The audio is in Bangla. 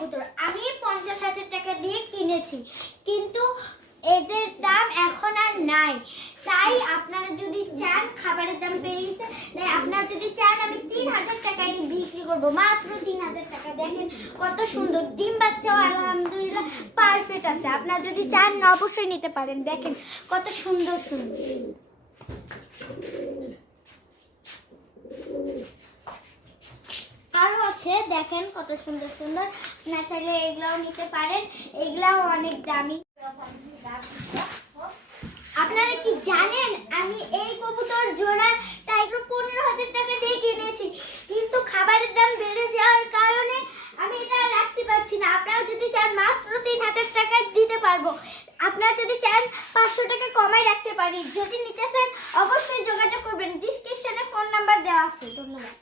কবুতর আমি 50,000 টাকা দিয়ে কিনেছি, কিন্তু এদের দাম এখন আর নাই। তাই আপনারা যদি চান, খাবারের দাম বেড়ে গেছে, তাই আপনারা যদি চান আমি 3,000 টাকায় বিক্রি করব, মাত্র 3,000 টাকা। দেখেন কত সুন্দর, ডিম বাচ্চাও আলহামদুলিল্লাহ পারফেক্ট আছে। আপনারা যদি চান অবশ্যই নিতে পারেন। দেখেন কত সুন্দর সুন্দর। আরো আছে, দেখেন কত সুন্দর সুন্দর। না চাইলে এগুলাও নিতে পারেন, এগুলাও অনেক দামি। আপনারা কি জানেন আমি এই কবুতর জোড়াটা একটু 15,000 টাকা দিয়ে কিনেছি, কিন্তু খাবারের দাম বেড়ে যাওয়ার কারণে আমি এটা রাখতে পারছি না। আপনারা যদি চান মাত্র 3,000 টাকা দিতে পারবো। আপনারা যদি চান 500 টাকা কমাই রাখতে পারি। যদি নিতে চান অবশ্যই যোগাযোগ করবেন, ডিসক্রিপশনে ফোন নাম্বার দেওয়া আছে। ধন্যবাদ।